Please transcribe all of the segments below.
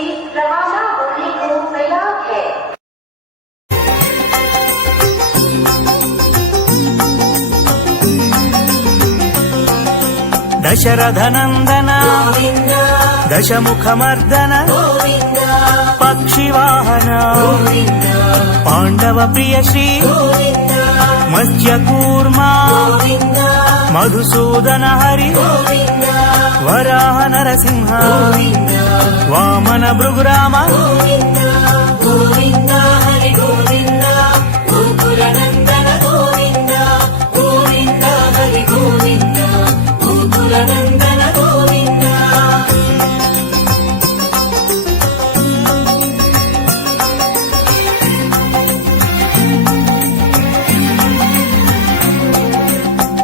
रवाना होने को तैयार है। दशरथ नंदन दशमुखमर्दन पक्षिवाहन पांडव प्रिय श्री मत्स्यकूर्मा मधुसूदन हरि वराह नरसिंह वामन भृगुराम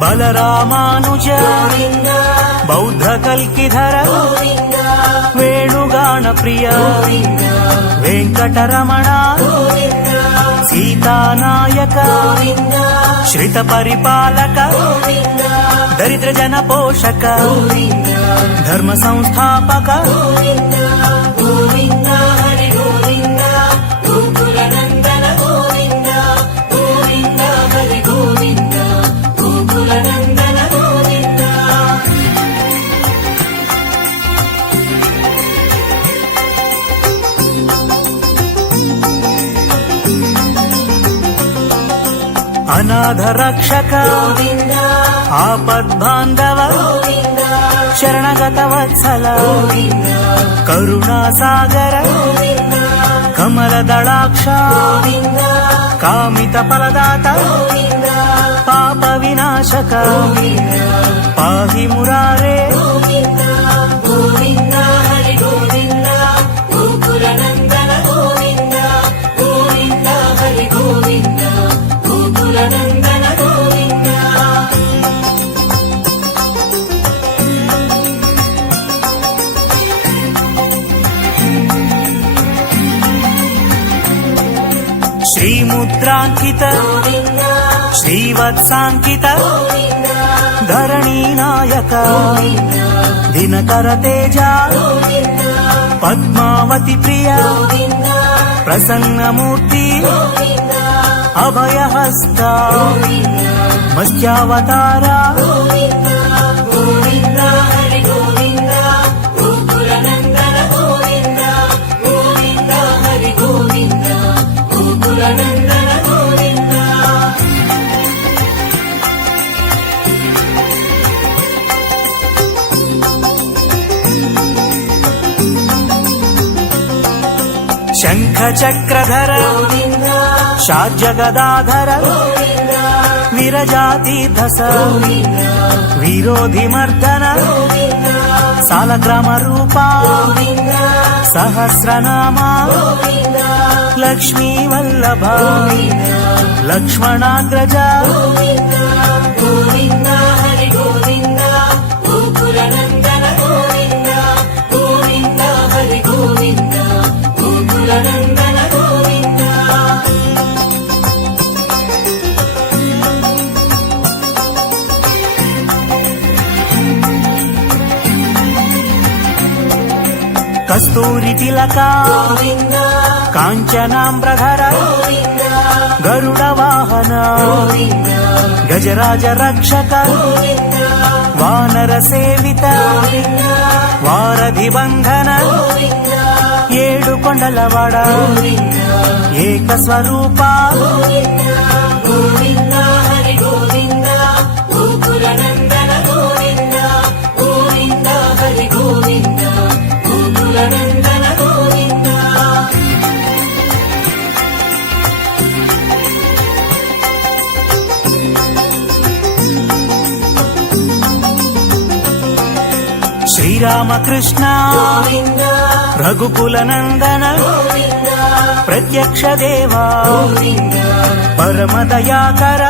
बलरामानुज बौद्ध कल्किधर वेणुगान प्रिय वेंकटरमण सीतानायक श्रित परिपालक दरिद्र जन पोषक धर्म संस्थापक अनाथ रक्षक आपद्बांधव शरणगत वत्सल करुणा सागर कमल दलाक्ष कामित फलदाता पाप विनाशक पाहि मुरारे श्रीमुद्रांकित श्रीवत्सांकित धरणी नायक दिनकर तेजा पद्मावती प्रिय प्रसन्न मूर्ति अभयहस्त मत्स्यावतारा शंख चक्रधर शार्जगदाधर विरजातीधस विरोधि मर्दन सालग्राम रूपा सहस्रनामा लक्ष्मी वल्लभ लक्ष्मणाग्रज कस्तूरी तिलका कांचनाम्रधर गरुड़ वाहन गजराज रक्षक वानर सेवित वारधि बंधन ఏడు కొండలవాడ ఏక స్వరూప శ్రీరామకృష్ణ रघुकुल नंदन प्रत्यक्ष देवा परम दयाकर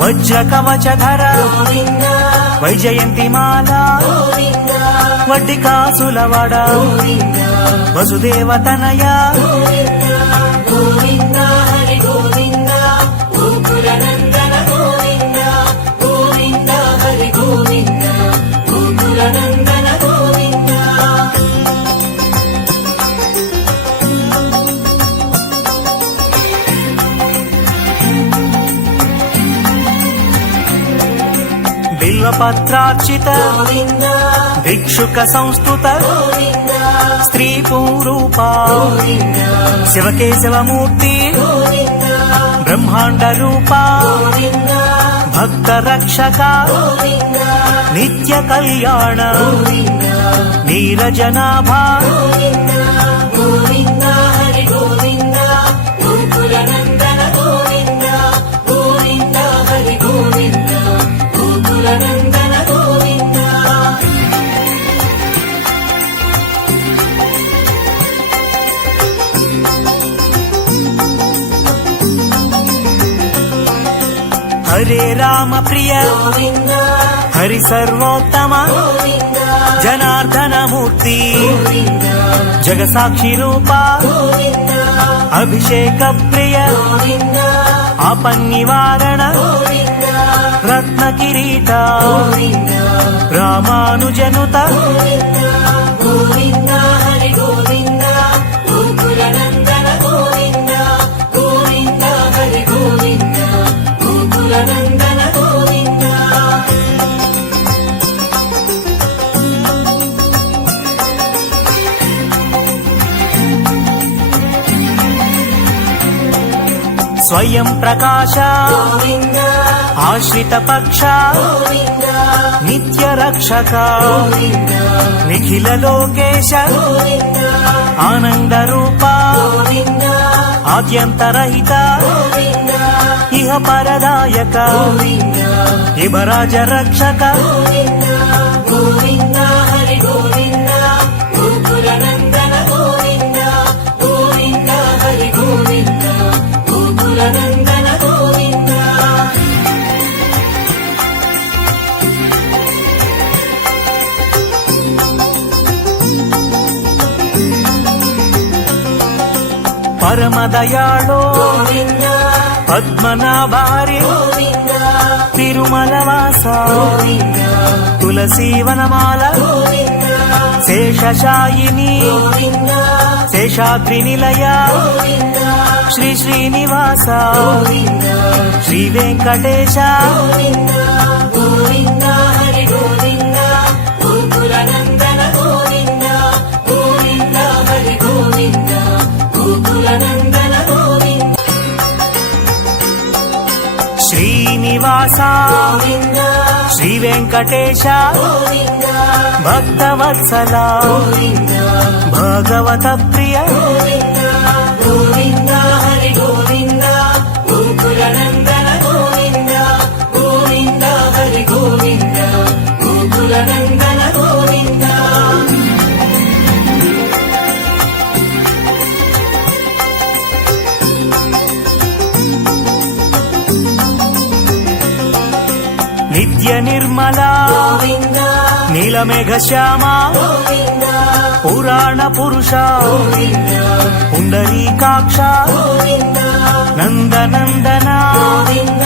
वज्र कवचधर वैजयंती माला वड्डिकासुलवड वसुदेव तनया బిల్వపత్రార్చిత గోవింద భిక్షుక సంస్థుత గోవింద స్త్రీ పూరూప గోవింద శివకేశవమూర్తి గోవింద బ్రహ్మాండ రూప గోవింద భక్త రక్షక గోవింద నిత్య కళ్యాణ గోవింద నీరజనాభ గోవింద గోవింద హరి గోవింద గోకుల నందన గోవింద గోవింద హరి గోవింద గోకుల నందన గోవింద హరే రామ ప్రియ గోవింద హరి సర్వోత్తమ గోవింద జనార్దన మూర్తి గోవింద జగసాక్షి రూప గోవింద అభిషేక ప్రియ గోవింద ఆపన్నివారణ గోవింద రత్న కిరీట గోవింద రామానుజనుత గోవింద గోవింద హరి గోవింద గోకుల నందన గోవింద గోవింద హరి గోవింద గోకుల నందన గోవింద స్వయం ప్రకాశ గోవింద ఆశ్రిత పక్ష గోవింద నిత్య రక్షక గోవింద నిఖిల లోకేశ గోవింద ఆనంద రూప గోవింద ఆద్యంతరహిత గోవింద ఇహ పరదాయక గోవింద యువరాజ రక్షక గోవింద గోవింద హరి గోవింద గోకుల నందన గోవింద గోవింద హరి గోవింద గోకుల నందన గోవింద పరమదయాళో గోవింద పద్మనాభారి గోవింద తిరుమలవాస గోవింద తులసీవనమాల గోవింద శేషశాయిని గోవింద శేషాద్రి నిలయ గోవింద శ్రీ శ్రీనివాస గోవింద శ్రీ వెంకటేశ గోవింద గోవింద హరి గోవింద గోకుల నందన గోవింద గోవింద హరి గోవింద గోకుల నందన గోవింద శ్రీనివాస గోవింద శ్రీ వెంకటేశ గోవింద భక్తవత్సల గోవింద భగవత ప్రియ గోవింద గోవింద హరి గోవింద గోకుల నందన గోవింద గోవింద హరి గోవింద గోకుల నందన గోవింద నిత్య నిర్మల గోవింద నీలమేఘ శ్యామ గోవింద పురాణ పురుష గోవింద పుండరీకాక్ష గోవింద నందనందన గోవింద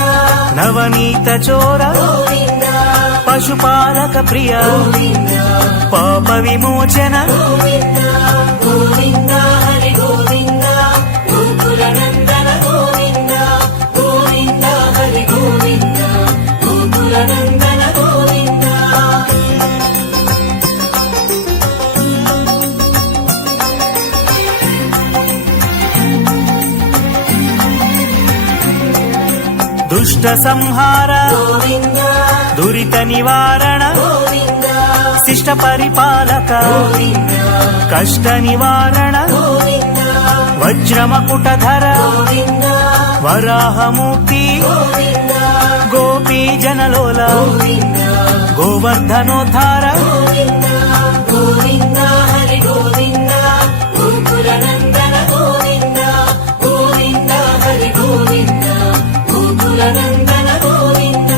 నవనీత చోర గోవింద పశుపాలక ప్రియ గోవింద పాప విమోచన గోవింద గోవింద హరి గోవింద గోకుల నందన గోవింద గోవింద హరి గోవింద గోకుల నందన గోవింద దుష్ట సంహార గోవింద దురిత నివారణ గోవింద శిష్ట పరిపాలక గోవింద కష్ట నివారణ గోవింద వజ్రమకుటధర గోవింద వరాహమూర్తి గోవింద గోపీ జనలోల గోవింద గోవర్ధనోద్ధార గోవింద గోవింద హరి గోవింద గోకుల నందన గోవింద గోవింద హరి గోవింద గోకుల నందన గోవింద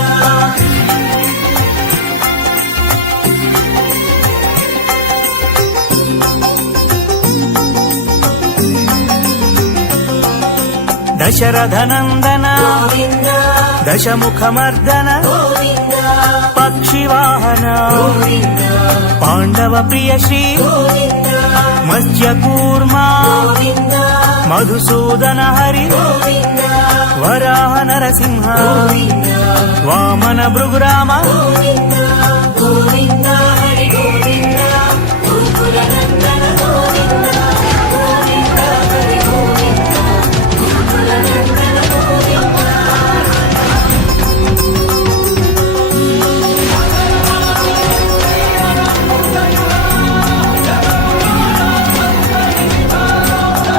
దశరథనందన గోవింద దశముఖమర్దన గోవింద పక్షివాహన గోవింద పాండవ ప్రియ శ్రీ గోవింద మత్స్యకూర్మా గోవింద మధుసూదన హరి గోవింద వరాహ నరసింహ గోవింద వామన భృగురామ గోవింద గోవింద హరి గోవింద గోకుల నందన గోవింద గోవింద హరి గోవింద గోకుల నందన గోవింద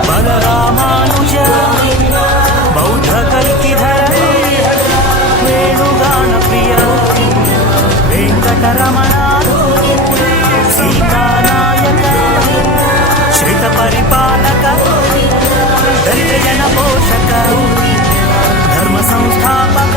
బలరామానుజ బౌద్ధ కల్కిధర వేణుగాన ప్రియ వెంకటరమణ సీతానాయక శ్రిత పరిపాలక దళిత జన పోషక ధర్మ సంస్థాపక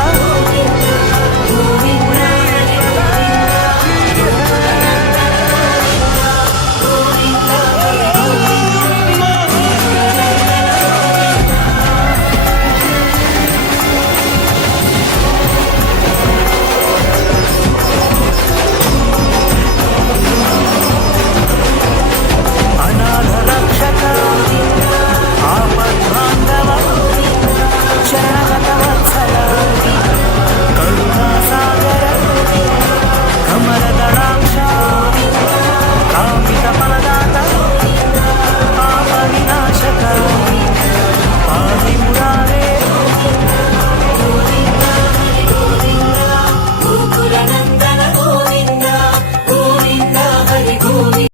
అనాథ రక్షక ఆపద్బాంధవ శరణగత వత్సల కరుణాసాగర కమలదళాక్ష కామిత ఫలదాత పాప వినాశక పాది మురారే గోకుల నందన గోవింద గోవింద హరి గోవింద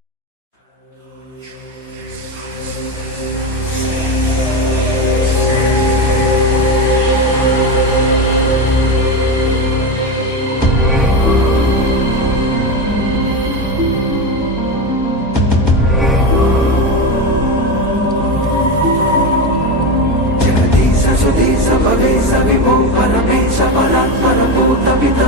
జగదీశ సుదీశ భవేశ విభో పరమేశ పరాత్పర భూత పిత